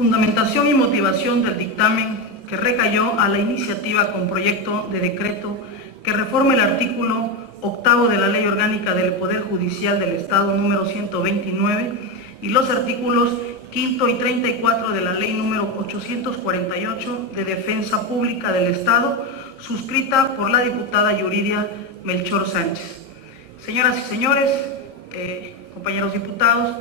Fundamentación y motivación del dictamen que recayó a la iniciativa con proyecto de decreto que reforma el artículo 8º de la Ley Orgánica del Poder Judicial del Estado número 129 y los artículos 5 y 34 de la Ley número 848 de Defensa Pública del Estado, suscrita por la diputada Yuridia Melchor Sánchez. Señoras y señores, compañeros diputados,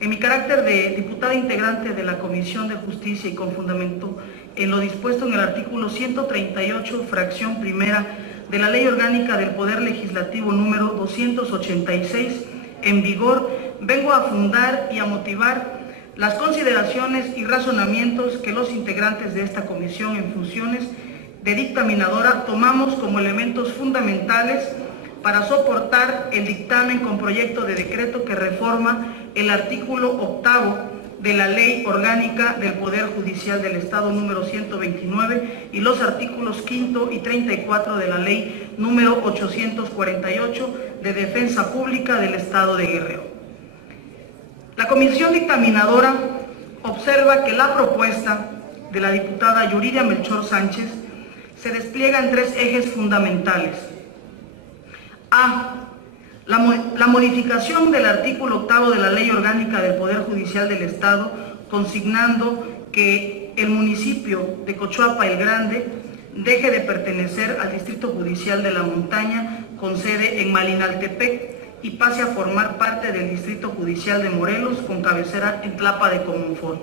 en mi carácter de diputada integrante de la Comisión de Justicia y con fundamento en lo dispuesto en el artículo 138, fracción primera de la Ley Orgánica del Poder Legislativo número 286, en vigor, vengo a fundar y a motivar las consideraciones y razonamientos que los integrantes de esta comisión en funciones de dictaminadora tomamos como elementos fundamentales para soportar el dictamen con proyecto de decreto que reforma el artículo 8º de la Ley Orgánica del Poder Judicial del Estado número 129 y los artículos 5 y 34 de la Ley número 848 de Defensa Pública del Estado de Guerrero. La comisión dictaminadora observa que la propuesta de la diputada Yuridia Melchor Sánchez se despliega en tres ejes fundamentales. A. La modificación del artículo 8º de la Ley Orgánica del Poder Judicial del Estado, consignando que el municipio de Cochuapa el Grande deje de pertenecer al Distrito Judicial de la Montaña, con sede en Malinaltepec, y pase a formar parte del Distrito Judicial de Morelos, con cabecera en Tlapa de Comonfort.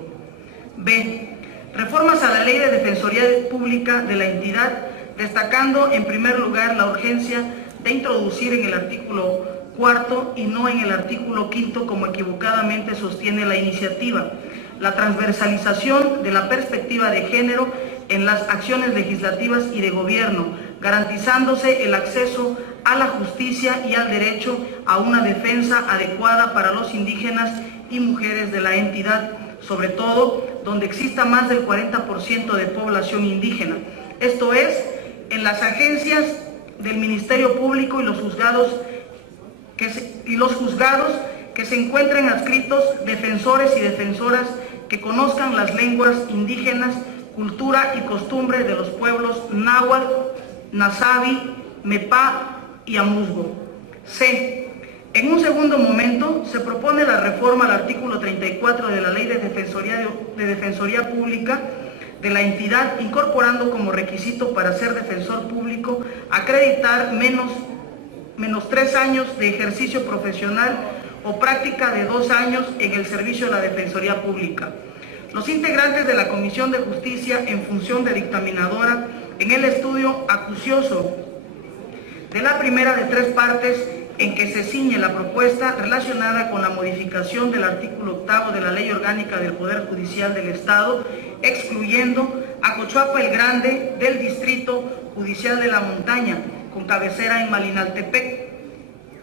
B. Reformas a la Ley de Defensoría Pública de la entidad, destacando en primer lugar la urgencia de introducir en el artículo 4º y no en el artículo 5º, como equivocadamente sostiene la iniciativa, la transversalización de la perspectiva de género en las acciones legislativas y de gobierno, garantizándose el acceso a la justicia y al derecho a una defensa adecuada para los indígenas y mujeres de la entidad, sobre todo donde exista más del 40% de población indígena, esto es, en las agencias del Ministerio Público y los juzgados que se encuentren adscritos defensores y defensoras que conozcan las lenguas indígenas, cultura y costumbre de los pueblos náhuatl, nazavi, mepá y amuzgo. C. En un segundo momento, se propone la reforma al artículo 34 de la Ley de Defensoría Pública de la entidad, incorporando como requisito para ser defensor público acreditar menos 3 años de ejercicio profesional o práctica de 2 años en el servicio de la Defensoría Pública. Los integrantes de la Comisión de Justicia, en función de dictaminadora, en el estudio acucioso de la primera de 3 partes en que se ciñe la propuesta relacionada con la modificación del artículo 8º de la Ley Orgánica del Poder Judicial del Estado, excluyendo a Cochuapa el Grande del Distrito Judicial de la Montaña, con cabecera en Malinaltepec,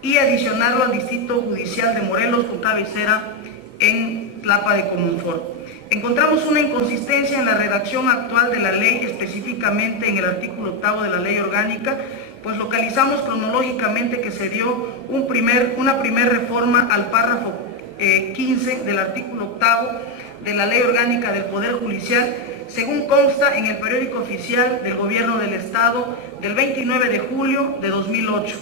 y adicionarlo al Distrito Judicial de Morelos, con cabecera en Tlapa de Comonfort. Encontramos una inconsistencia en la redacción actual de la ley, específicamente en el artículo 8º de la Ley Orgánica, pues localizamos cronológicamente que se dio una primera reforma al párrafo 15 del artículo 8º de la Ley Orgánica del Poder Judicial, según consta en el periódico oficial del Gobierno del Estado del 29 de julio de 2008,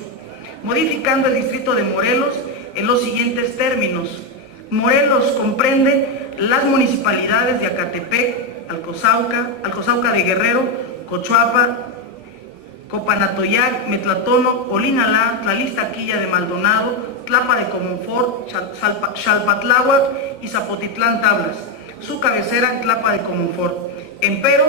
modificando el distrito de Morelos en los siguientes términos. Morelos comprende las municipalidades de Acatepec, Alcozauca de Guerrero, Cochuapa, Copanatoyac, Metlatono, Olinalá, Tlalistaquilla de Maldonado, Tlapa de Comonfort, Xalpatláhuac y Zapotitlán Tablas, su cabecera en Tlapa de Comonfort. Empero,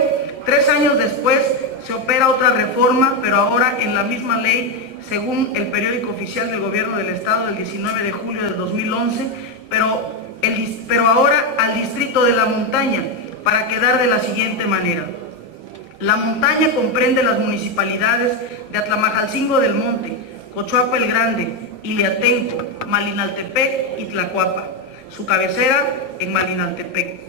3 años después se opera otra reforma, pero ahora en la misma ley, según el periódico oficial del Gobierno del Estado del 19 de julio del 2011, pero ahora al Distrito de la Montaña, para quedar de la siguiente manera. La Montaña comprende las municipalidades de Atlamajalcingo del Monte, Cochuapa el Grande, Iliatenco, Malinaltepec y Tlacuapa, su cabecera en Malinaltepec,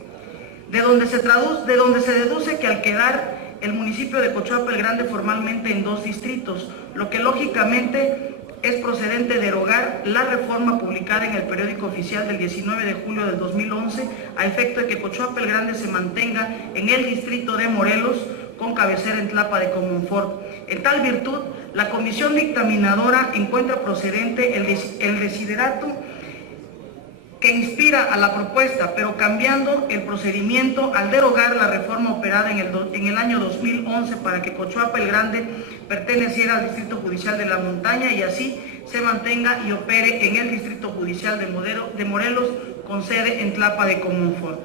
de donde se deduce que al quedar el municipio de Cochuapa el Grande formalmente en 2 distritos, lo que lógicamente es procedente derogar la reforma publicada en el periódico oficial del 19 de julio del 2011 a efecto de que Cochoapa el Grande se mantenga en el distrito de Morelos con cabecera en Tlapa de Comonfort. En tal virtud, la comisión dictaminadora encuentra procedente el desiderato que inspira a la propuesta, pero cambiando el procedimiento al derogar la reforma operada en el año 2011 para que Cochoapa el Grande perteneciera al Distrito Judicial de la Montaña y así se mantenga y opere en el Distrito Judicial de Morelos con sede en Tlapa de Comonfort.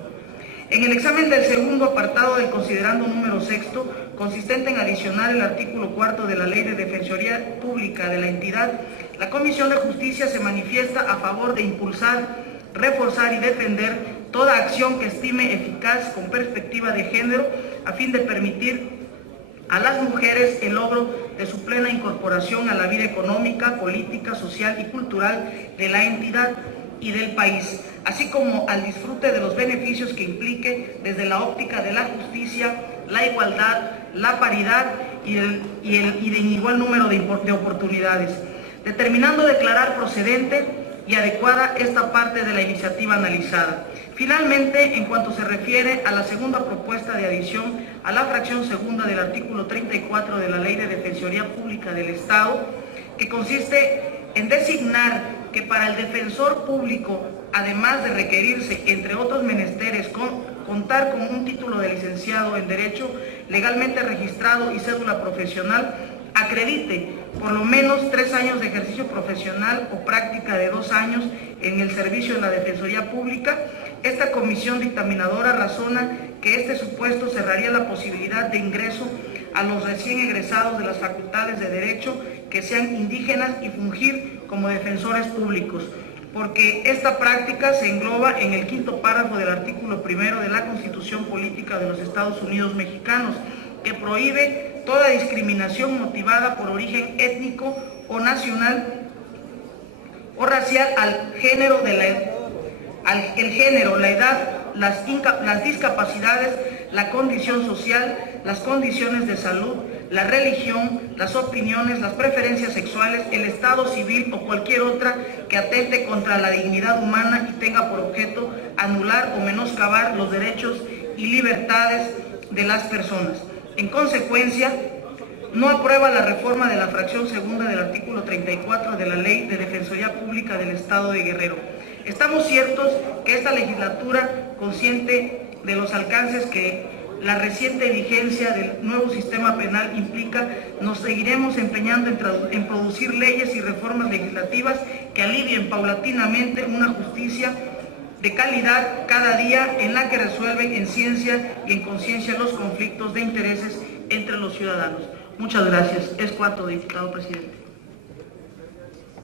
En el examen del segundo apartado del considerando número sexto, consistente en adicionar el artículo 4 de la Ley de Defensoría Pública de la entidad, la Comisión de Justicia se manifiesta a favor de impulsar, reforzar y defender toda acción que estime eficaz con perspectiva de género a fin de permitir a las mujeres el logro de su plena incorporación a la vida económica, política, social y cultural de la entidad y del país, así como al disfrute de los beneficios que implique desde la óptica de la justicia, la igualdad, la paridad y de igual número de oportunidades, determinando declarar procedente y adecuada esta parte de la iniciativa analizada. Finalmente, en cuanto se refiere a la segunda propuesta de adición a la fracción segunda del artículo 34 de la Ley de Defensoría Pública del Estado, que consiste en designar que para el defensor público, además de requerirse, entre otros menesteres, contar con un título de licenciado en Derecho legalmente registrado y cédula profesional, acredite por lo menos 3 años de ejercicio profesional o práctica de 2 años en el servicio de la Defensoría Pública. Esta comisión dictaminadora razona que este supuesto cerraría la posibilidad de ingreso a los recién egresados de las facultades de Derecho que sean indígenas y fungir como defensores públicos, porque esta práctica se engloba en el quinto párrafo del artículo 1 de la Constitución Política de los Estados Unidos Mexicanos, que prohíbe toda discriminación motivada por origen étnico o nacional o racial al género, el género, la edad, las discapacidades, la condición social, las condiciones de salud, la religión, las opiniones, las preferencias sexuales, el estado civil o cualquier otra que atente contra la dignidad humana y tenga por objeto anular o menoscabar los derechos y libertades de las personas. En consecuencia, no aprueba la reforma de la fracción segunda del artículo 34 de la Ley de Defensoría Pública del Estado de Guerrero. Estamos ciertos que esta legislatura, consciente de los alcances que la reciente vigencia del nuevo sistema penal implica, nos seguiremos empeñando en producir leyes y reformas legislativas que alivien paulatinamente una justicia de calidad cada día, en la que resuelven en ciencia y en conciencia los conflictos de intereses entre los ciudadanos. Muchas gracias. Es cuanto, diputado presidente.